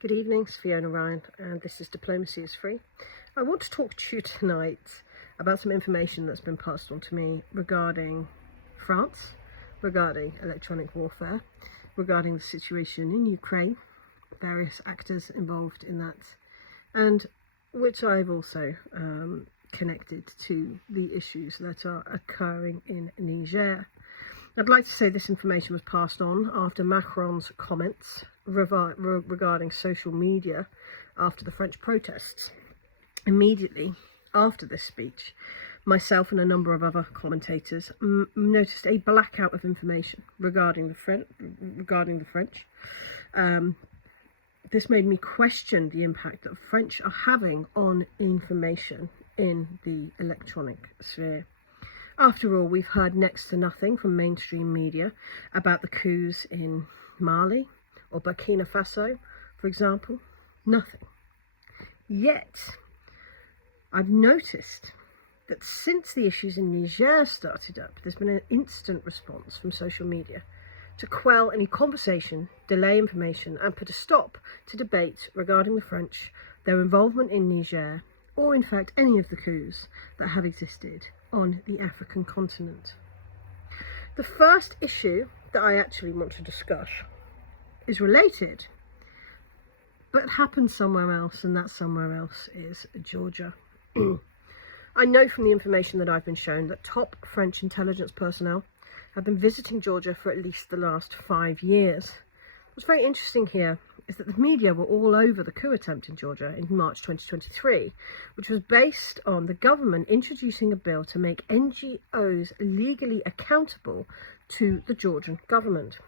Good evening, it's Fiona Ryan, and this is Diplomacy is Free. I want to talk to you tonight about some information that's been passed on to me regarding France, regarding electronic warfare, regarding the situation in Ukraine, various actors involved in that, and which I've also connected to the issues that are occurring in Niger. I'd like to say this information was passed on after Macron's comments regarding social media after the French protests. Immediately after this speech, myself and a number of other commentators noticed a blackout of information regarding the French. This made me question the impact that French are having on information in the electronic sphere. After all, we've heard next to nothing from mainstream media about the coups in Mali or Burkina Faso, for example. Nothing. Yet, I've noticed that since the issues in Niger started up, there's been an instant response from social media to quell any conversation, delay information, and put a stop to debate regarding the French, their involvement in Niger, or in fact any of the coups that have existed on the African continent. The first issue that I actually want to discuss is related, but happens somewhere else, and that somewhere else is Georgia. I know from the information that I've been shown that top French intelligence personnel have been visiting Georgia for at least the last 5 years. What's very interesting here is that the media were all over the coup attempt in Georgia in March 2023, which was based on the government introducing a bill to make NGOs legally accountable to the Georgian government.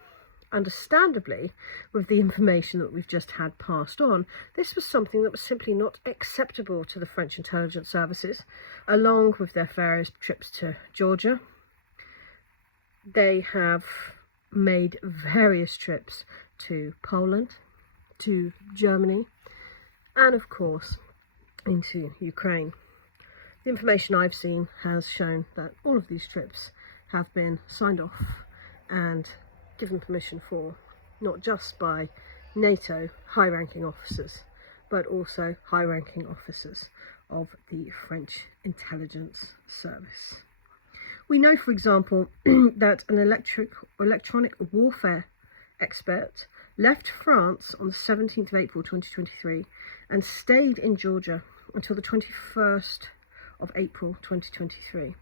Understandably, with the information that we've just had passed on, this was something that was simply not acceptable to the French intelligence services, along with their various trips to Georgia. They have made various trips to Poland, to Germany, and of course into Ukraine. The information I've seen has shown that all of these trips have been signed off and given permission for, not just by NATO high-ranking officers, but also high-ranking officers of the French intelligence service. We know, for example, that an electronic warfare expert left France on the 17th of April 2023 and stayed in Georgia until the 21st of April 2023.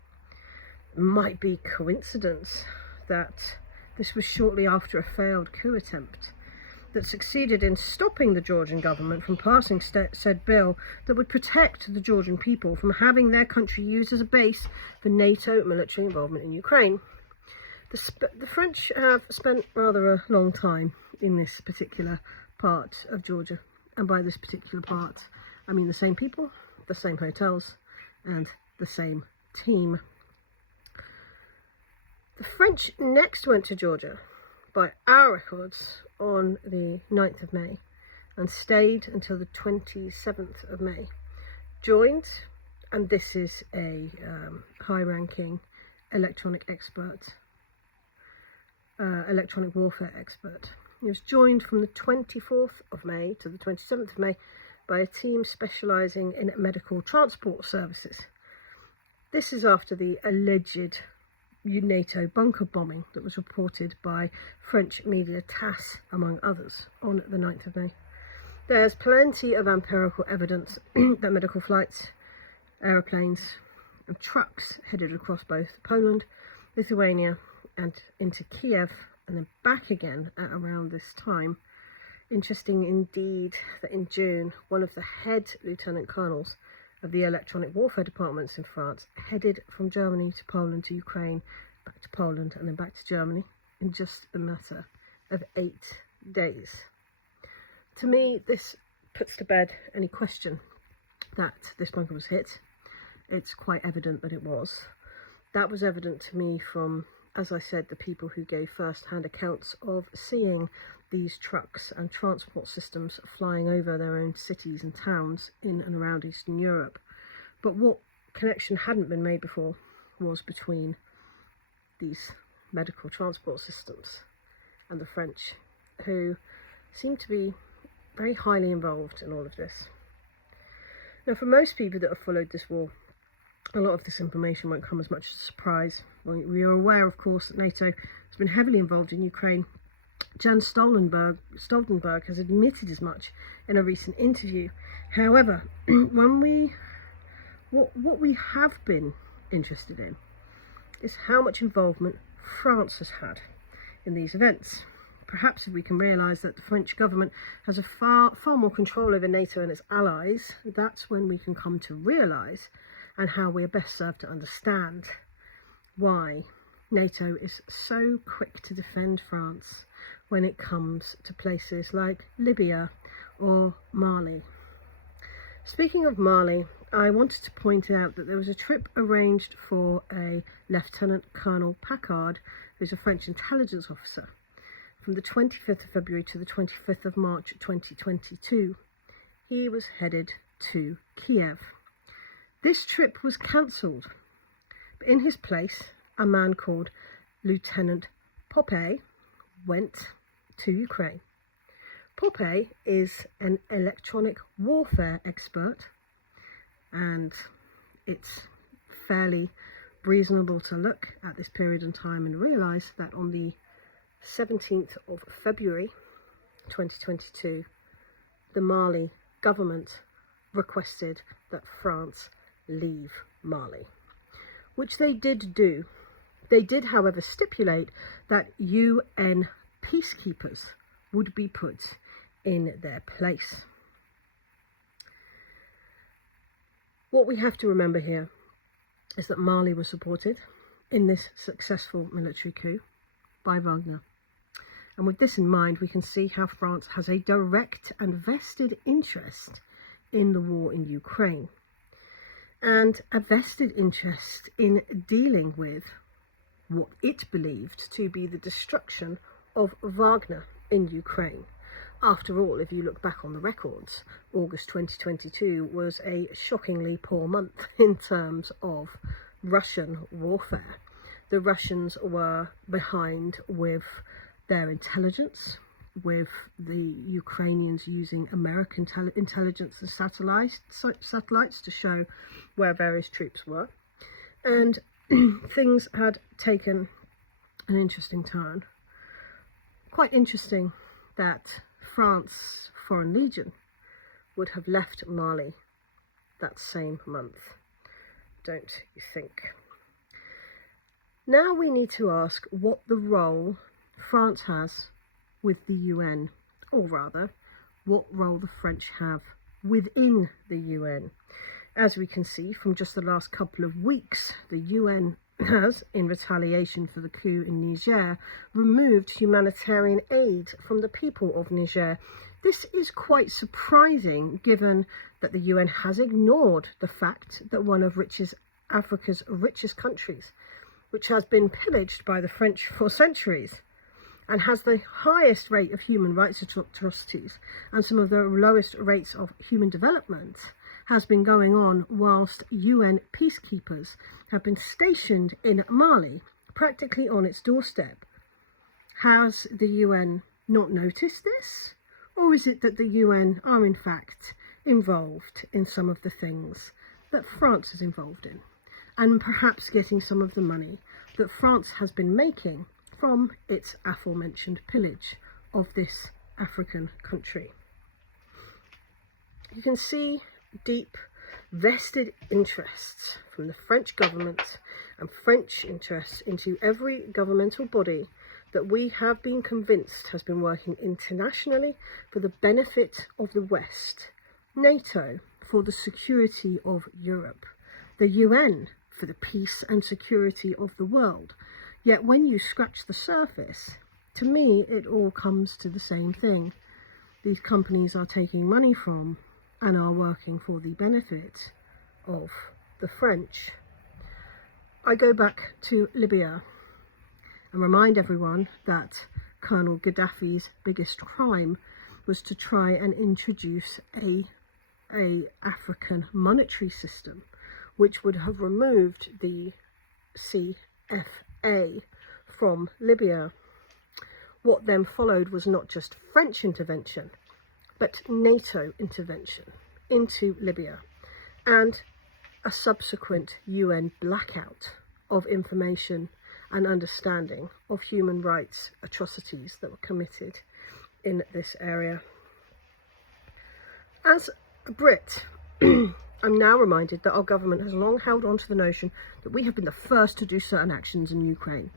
It might be coincidence that this was shortly after a failed coup attempt that succeeded in stopping the Georgian government from passing said bill that would protect the Georgian people from having their country used as a base for NATO military involvement in Ukraine. The French have spent rather a long time in this particular part of Georgia, and by this particular part, I mean the same people, the same hotels, and the same team. The French next went to Georgia, by our records, on the 9th of May, and stayed until the 27th of May. Joined, and this is a high-ranking electronic warfare expert. He was joined from the 24th of May to the 27th of May by a team specialising in medical transport services. This is after the alleged NATO bunker bombing that was reported by French media TASS, among others, on the 9th of May. There's plenty of empirical evidence that medical flights, aeroplanes and trucks headed across both Poland, Lithuania and into Kiev and then back again at around this time. Interesting indeed that in June, one of the head lieutenant colonels of the electronic warfare departments in France headed from Germany to Poland to Ukraine, back to Poland and then back to Germany in just a matter of 8 days. To me, this puts to bed any question that this bunker was hit. It's quite evident that it was. That was evident to me from, as I said, the people who gave first-hand accounts of seeing these trucks and transport systems flying over their own cities and towns in and around Eastern Europe. But what connection hadn't been made before was between these medical transport systems and the French, who seem to be very highly involved in all of this. Now, for most people that have followed this war, a lot of this information won't come as much as a surprise. We are aware, of course, that NATO has been heavily involved in Ukraine. Jens Stoltenberg has admitted as much in a recent interview. However, what we have been interested in is how much involvement France has had in these events. Perhaps if we can realise that the French government has a far more control over NATO and its allies, that's when we can come to realise and how we are best served to understand why NATO is so quick to defend France when it comes to places like Libya or Mali. Speaking of Mali, I wanted to point out that there was a trip arranged for a Lieutenant Colonel Packard, who's a French intelligence officer, from the 25th of February to the 25th of March 2022. He was headed to Kiev. This trip was cancelled, but in his place, a man called Lieutenant Poppe went to Ukraine. Poppe is an electronic warfare expert, and it's fairly reasonable to look at this period in time and realise that on the 17th of February 2022, the Mali government requested that France leave Mali, which they did do. They did, however, stipulate that UN peacekeepers would be put in their place. What we have to remember here is that Mali was supported in this successful military coup by Wagner. And with this in mind, we can see how France has a direct and vested interest in the war in Ukraine, and a vested interest in dealing with what it believed to be the destruction of Wagner in Ukraine. After all, if you look back on the records, August 2022 was a shockingly poor month in terms of Russian warfare. The Russians were behind with their intelligence, with the Ukrainians using American intelligence and satellites to show where various troops were. And things had taken an interesting turn. Quite interesting that France Foreign Legion would have left Mali that same month, don't you think? Now we need to ask what the role France has with the UN, or rather, what role the French have within the UN. As we can see from just the last couple of weeks, the UN has, in retaliation for the coup in Niger, removed humanitarian aid from the people of Niger. This is quite surprising, given that the UN has ignored the fact that one of Africa's richest countries, which has been pillaged by the French for centuries, and has the highest rate of human rights atrocities and some of the lowest rates of human development, has been going on whilst UN peacekeepers have been stationed in Mali, practically on its doorstep. Has the UN not noticed this? Or is it that the UN are in fact involved in some of the things that France is involved in, and perhaps getting some of the money that France has been making from its aforementioned pillage of this African country? You can see deep vested interests from the French government and French interests into every governmental body that we have been convinced has been working internationally for the benefit of the West, NATO for the security of Europe, the UN for the peace and security of the world. Yet when you scratch the surface, to me it all comes to the same thing. These companies are taking money from and are working for the benefit of the French. I go back to Libya and remind everyone that Colonel Gaddafi's biggest crime was to try and introduce a African monetary system, which would have removed the CFA from Libya. What then followed was not just French intervention, but NATO intervention into Libya and a subsequent UN blackout of information and understanding of human rights atrocities that were committed in this area. As a Brit, I'm now reminded that our government has long held on to the notion that we have been the first to do certain actions in Ukraine.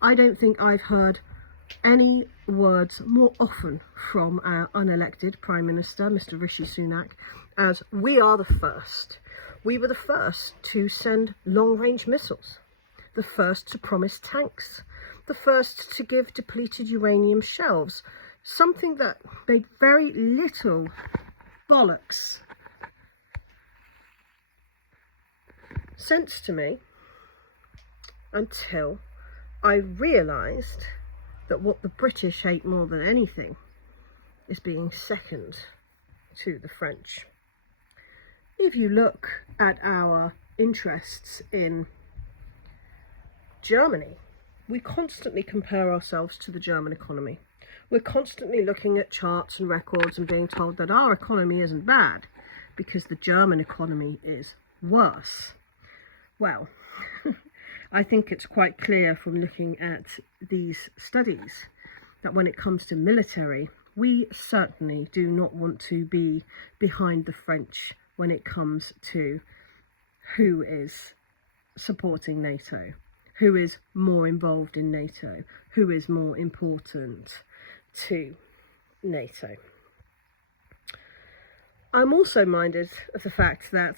I don't think I've heard any words more often from our unelected Prime Minister, Mr. Rishi Sunak, as we are the first. We were the first to send long-range missiles, the first to promise tanks, the first to give depleted uranium shelves, something that made very little bollocks sense to me until I realised that what the British hate more than anything is being second to the French. If you look at our interests in Germany, we constantly compare ourselves to the German economy. We're constantly looking at charts and records and being told that our economy isn't bad because the German economy is worse. Well, I think it's quite clear from looking at these studies that when it comes to military, we certainly do not want to be behind the French when it comes to who is supporting NATO, who is more involved in NATO, who is more important to NATO. I'm also minded of the fact that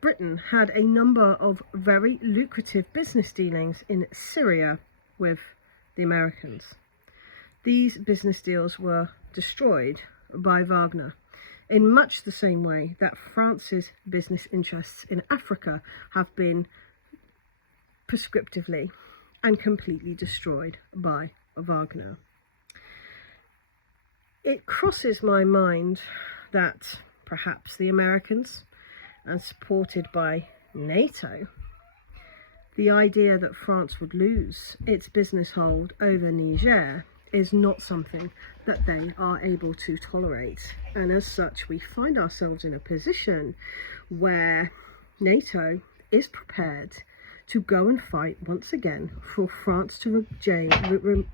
Britain had a number of very lucrative business dealings in Syria with the Americans. These business deals were destroyed by Wagner in much the same way that France's business interests in Africa have been prescriptively and completely destroyed by Wagner. It crosses my mind that perhaps the Americans, and supported by NATO, the idea that France would lose its business hold over Niger is not something that they are able to tolerate. And as such, we find ourselves in a position where NATO is prepared to go and fight once again for France to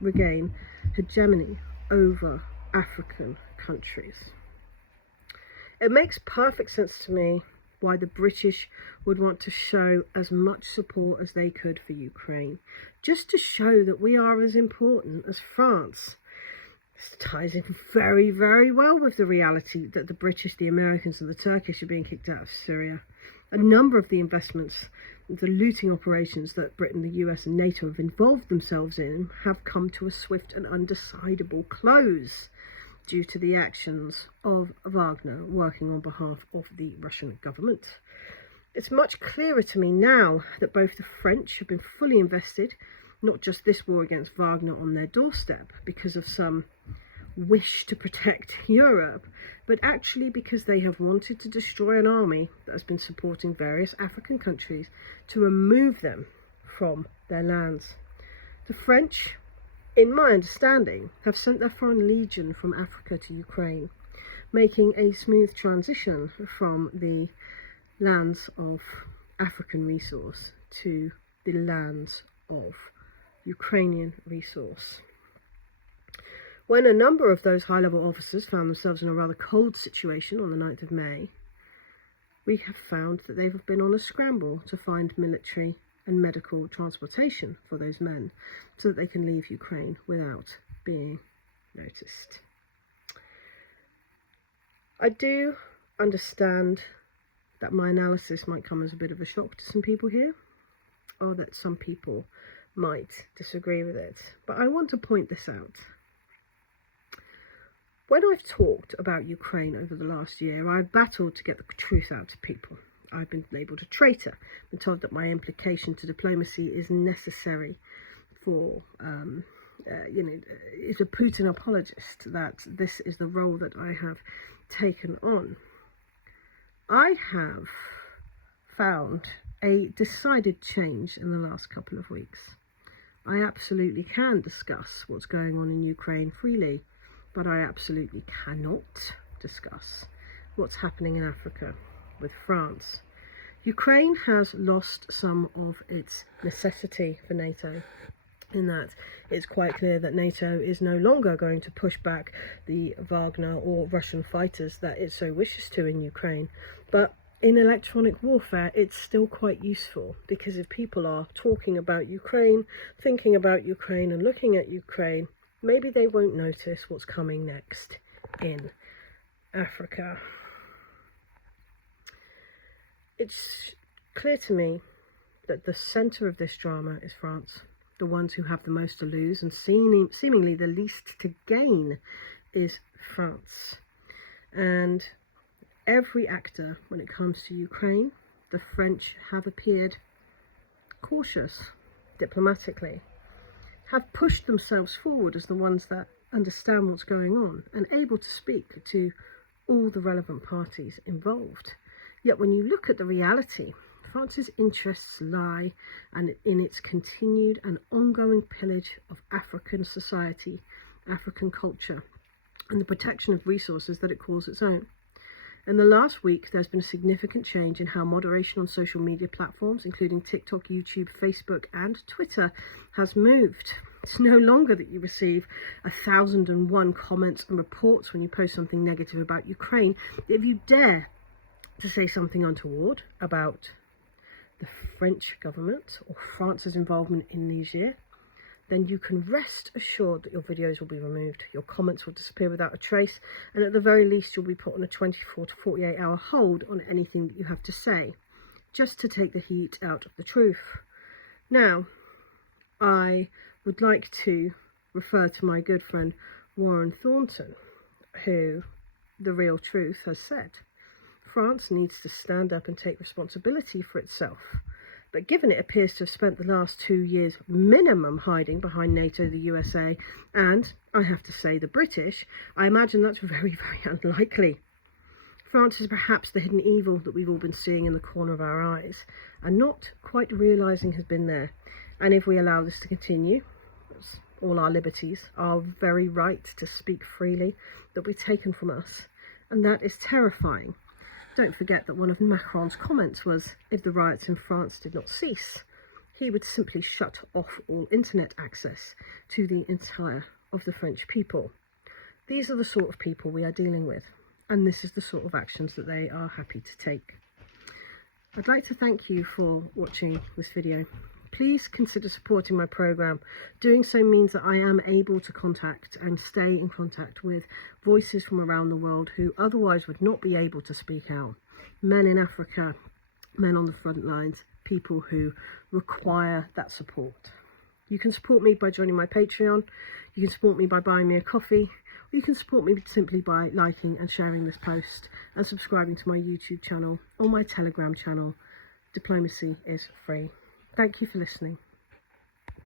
regain hegemony over African countries. It makes perfect sense to me why the British would want to show as much support as they could for Ukraine, just to show that we are as important as France. This ties in very, very well with the reality that the British, the Americans and the Turkish are being kicked out of Syria. A number of the investments, the looting operations that Britain, the US and NATO have involved themselves in have come to a swift and undecidable close due to the actions of Wagner working on behalf of the Russian government. It's much clearer to me now that both the French have been fully invested, not just this war against Wagner on their doorstep because of some wish to protect Europe, but actually because they have wanted to destroy an army that has been supporting various African countries to remove them from their lands. The French, in my understanding, have sent their Foreign Legion from Africa to Ukraine, making a smooth transition from the lands of African resource to the lands of Ukrainian resource. When a number of those high-level officers found themselves in a rather cold situation on the 9th of May, we have found that they've been on a scramble to find military and medical transportation for those men so that they can leave Ukraine without being noticed. I do understand that my analysis might come as a bit of a shock to some people here, or that some people might disagree with it, but I want to point this out. When I've talked about Ukraine over the last year, I've battled to get the truth out to people. I've been labelled a traitor, been told that my implication to diplomacy is necessary for, is a Putin apologist, that this is the role that I have taken on. I have found a decided change in the last couple of weeks. I absolutely can discuss what's going on in Ukraine freely, but I absolutely cannot discuss what's happening in Africa with France. Ukraine has lost some of its necessity for NATO, in that it's quite clear that NATO is no longer going to push back the Wagner or Russian fighters that it so wishes to in Ukraine. But in electronic warfare, it's still quite useful, because if people are talking about Ukraine, thinking about Ukraine and looking at Ukraine, maybe they won't notice what's coming next in Africa. It's clear to me that the centre of this drama is France. The ones who have the most to lose and seemingly the least to gain is France. And every actor, when it comes to Ukraine, the French have appeared cautious, diplomatically, have pushed themselves forward as the ones that understand what's going on and able to speak to all the relevant parties involved. Yet when you look at the reality, France's interests lie in its continued and ongoing pillage of African society, African culture, and the protection of resources that it calls its own. In the last week, there's been a significant change in how moderation on social media platforms, including TikTok, YouTube, Facebook, and Twitter, has moved. It's no longer that you receive 1,001 comments and reports when you post something negative about Ukraine. If you dare to say something untoward about the French government or France's involvement in Niger, then you can rest assured that your videos will be removed, your comments will disappear without a trace, and at the very least you'll be put on a 24 to 48 hour hold on anything that you have to say, just to take the heat out of the truth. Now, I would like to refer to my good friend Warren Thornton, who, the real truth, has said France needs to stand up and take responsibility for itself. But given it appears to have spent the last 2 years minimum hiding behind NATO, the USA, and, I have to say, the British, I imagine that's very, very unlikely. France is perhaps the hidden evil that we've all been seeing in the corner of our eyes, and not quite realising has been there. And if we allow this to continue, all our liberties, our very right to speak freely, that will be taken from us. And that is terrifying. Don't forget that one of Macron's comments was, if the riots in France did not cease, he would simply shut off all internet access to the entire of the French people. These are the sort of people we are dealing with, and this is the sort of actions that they are happy to take. I'd like to thank you for watching this video. Please consider supporting my programme. Doing so means that I am able to contact and stay in contact with voices from around the world who otherwise would not be able to speak out. Men in Africa, men on the front lines, people who require that support. You can support me by joining my Patreon, you can support me by buying me a coffee, or you can support me simply by liking and sharing this post and subscribing to my YouTube channel or my Telegram channel. Diplomacy is free. Thank you for listening.